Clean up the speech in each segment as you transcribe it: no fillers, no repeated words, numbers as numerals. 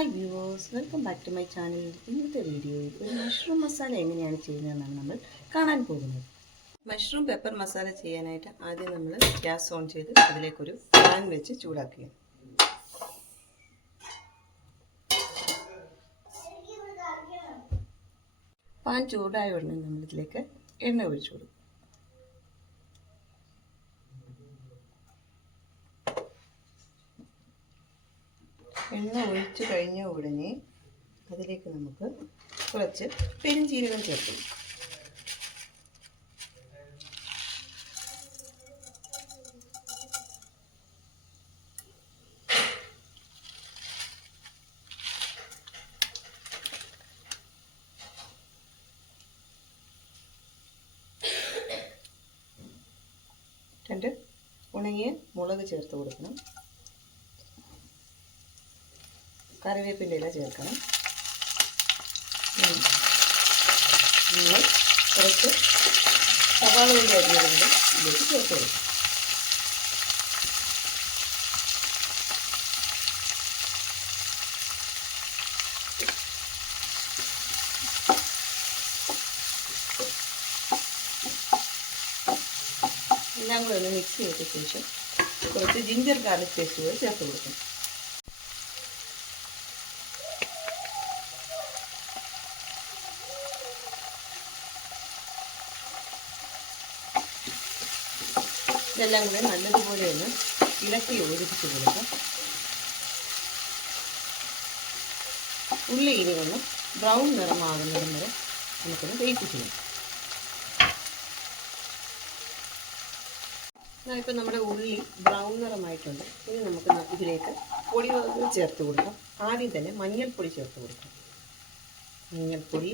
Hi viewers, welcome back to my channel. ഇന്നത്തെ വീഡിയോയിൽ ഒരു മഷ്റൂം മസാല എങ്ങനെയാണ് ചെയ്യുന്നതെന്നാണ് നമ്മൾ കാണാൻ പോകുന്നത്. മഷ്റൂം പെപ്പർ മസാല ചെയ്യാനായിട്ട് ആദ്യം നമ്മൾ ഗ്യാസ് ഓൺ ചെയ്ത് അതിലേക്കൊരു പാൻ വെച്ച് ചൂടാക്കുക. പാൻ ചൂടായ ഉടനെ നമ്മളിതിലേക്ക് എണ്ണ ഒഴിച്ചു കൊടുക്കും. എണ്ണ ഒഴിച്ചു കഴിഞ്ഞ ഉടനെ അതിലേക്ക് നമുക്ക് കുറച്ച് പെരുംജീരകം ചേർക്കും. രണ്ട് ഉണങ്ങിയ മുളക് ചേർത്ത് കൊടുക്കണം. കറിവേപ്പിൻ്റെ ഇല ചേർക്കണം. നമ്മൾ കുറച്ച് സവാള കൊണ്ട് അരിഞ്ഞതുകൊണ്ട് ഇതിലേക്ക് ചേർത്ത് കൊടുക്കും. എല്ലാം കൂടെ ഒന്ന് മിക്സ് ചെയ്ത ശേഷം കുറച്ച് ജിഞ്ചർ ഗാർലിക് പേസ്റ്റ് കൂടെ ചേർത്ത് കൊടുക്കും. ഇതെല്ലാം കൂടെ നല്ലതുപോലെ ഒന്ന് ഇളക്കി യോജിപ്പിച്ച് കൊടുക്കാം. ഉള്ളി ഇനി ഒന്ന് ബ്രൗൺ നിറമാകുന്നതും വരെ നമുക്കൊന്ന് വെയിറ്റ് ചെയ്യാം. ഇപ്പം നമ്മുടെ ഉള്ളി ബ്രൗൺ നിറമായിട്ടുണ്ട്. ഇനി നമുക്ക് ഇതിലേക്ക് പൊടിവകകൾ ചേർത്ത് കൊടുക്കാം. ആദ്യം തന്നെ മഞ്ഞൾപ്പൊടി ചേർത്ത് കൊടുക്കാം. മഞ്ഞൾപ്പൊടി,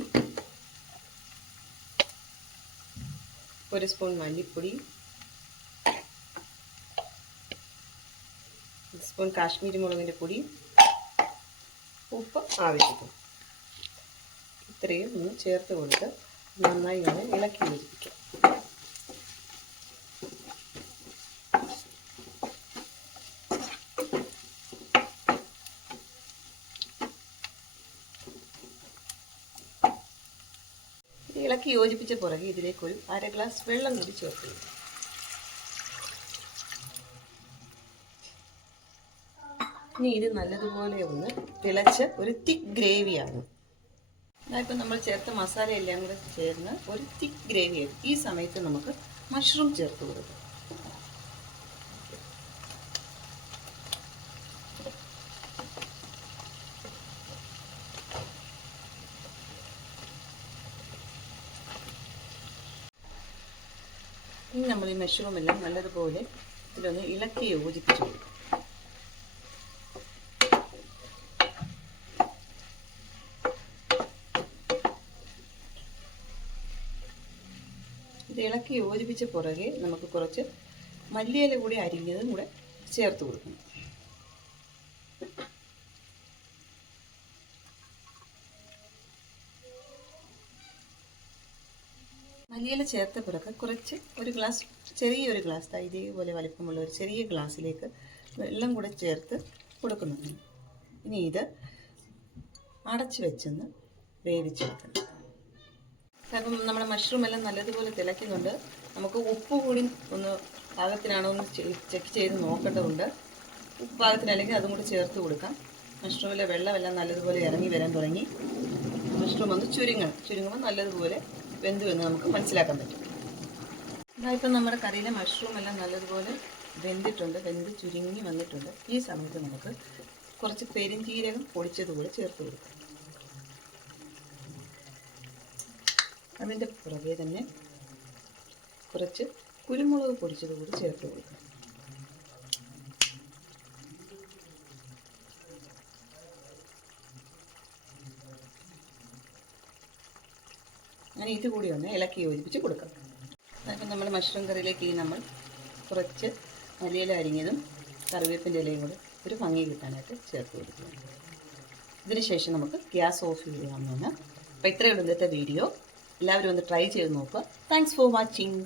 ഒരു സ്പൂൺ മല്ലിപ്പൊടി, സ്പൂൺ കാശ്മീരി മുളകിൻ്റെ പൊടി, ഉപ്പ് ആവശ്യത്തിന്. ഇത്രയും ഒന്ന് ചേർത്ത് കൊടുത്ത് നന്നായി ഒന്ന് ഇളക്കി യോജിപ്പിക്കാം. ഇളക്കി യോജിപ്പിച്ച പുറകെ ഇതിലേക്കൊരു 1/2 ഗ്ലാസ് വെള്ളം കൂടി ചേർത്ത് കൊടുക്കും. ഇനി ഇത് നല്ലതുപോലെ ഒന്ന് തിളച്ച് ഒരു തിക്ക് ഗ്രേവിയാണ്. ഇപ്പം നമ്മൾ ചേർത്ത മസാല എല്ലാം കൂടെ ചേർന്ന് ഒരു തിക്ക് ഗ്രേവിയായി. ഈ സമയത്ത് നമുക്ക് മഷ്റൂം ചേർത്ത് കൊടുക്കും. ഇനി നമ്മൾ ഈ മഷ്റൂം എല്ലാം നല്ലതുപോലെ ഇതിലൊന്ന് ഇളക്കി യോജിപ്പിച്ച് കൊടുക്കും. ഇത് ഇളക്കി യോജിപ്പിച്ച പുറകെ നമുക്ക് കുറച്ച് മല്ലിയില കൂടി അരിഞ്ഞതും കൂടെ ചേർത്ത് കൊടുക്കണം. മല്ലിയില ചേർത്ത പുറകെ കുറച്ച് ചെറിയൊരു ഗ്ലാസ് ഇതേപോലെ വലിപ്പമുള്ള ഒരു ചെറിയ ഗ്ലാസ്സിലേക്ക് വെള്ളം കൂടെ ചേർത്ത് കൊടുക്കുന്നുണ്ട്. ഇനി ഇത് അടച്ചു വെച്ചൊന്ന് വേവിച്ചെടുക്കണം. അപ്പം നമ്മുടെ മഷ്റൂം എല്ലാം നല്ലതുപോലെ തിളയ്ക്കുന്നുണ്ട്. നമുക്ക് ഉപ്പ് കൂടി ഒന്ന് പാകത്തിനാണോ ഒന്ന് ചെക്ക് ചെയ്ത് നോക്കേണ്ടതുണ്ട്. ഉപ്പ് പാകത്തിനല്ലെങ്കിൽ അതും കൂടി ചേർത്ത് കൊടുക്കാം. മഷ്റൂമിലെ വെള്ളമെല്ലാം നല്ലതുപോലെ ഇറങ്ങി വരാൻ തുടങ്ങി. മഷ്റൂം ഒന്ന് ചുരുങ്ങുമ്പോൾ നല്ലതുപോലെ വെന്തു എന്ന് നമുക്ക് മനസ്സിലാക്കാൻ പറ്റും. ഇപ്പം നമ്മുടെ കറിയിലെ മഷ്റൂം എല്ലാം നല്ലതുപോലെ വെന്ത് ചുരുങ്ങി വന്നിട്ടുണ്ട്. ഈ സമയത്ത് നമുക്ക് കുറച്ച് പെരുംജീരകം പൊടിച്ചതുകൂടെ ചേർത്ത് കൊടുക്കാം. അതിൻ്റെ പുറകെ തന്നെ കുറച്ച് കുരുമുളക് പൊടിച്ചതുകൂടി ചേർത്ത് കൊടുക്കാം. അങ്ങനെ ഇത് കൂടി ഒന്ന് ഇളക്കി യോജിപ്പിച്ച് കൊടുക്കാം. അപ്പം നമ്മൾ മഷ്റൂം കറിയിലേക്ക് നമ്മൾ കുറച്ച് മല്ലിയില അരിഞ്ഞതും കറിവേപ്പിൻ്റെ ഇലയും കൂടി ഒരു ഭംഗി കിട്ടാനായിട്ട് ചേർത്ത് കൊടുക്കുക. ഇതിന് ശേഷം നമുക്ക് ഗ്യാസ് ഓഫ് ചെയ്യാമെന്നാണ്. അപ്പോൾ ഇത്രയേ ഉള്ളൂ ഇന്നത്തെ വീഡിയോ. എല്ലാവരും ഒന്ന് ട്രൈ ചെയ്ത് നോക്കുക. Thanks for watching.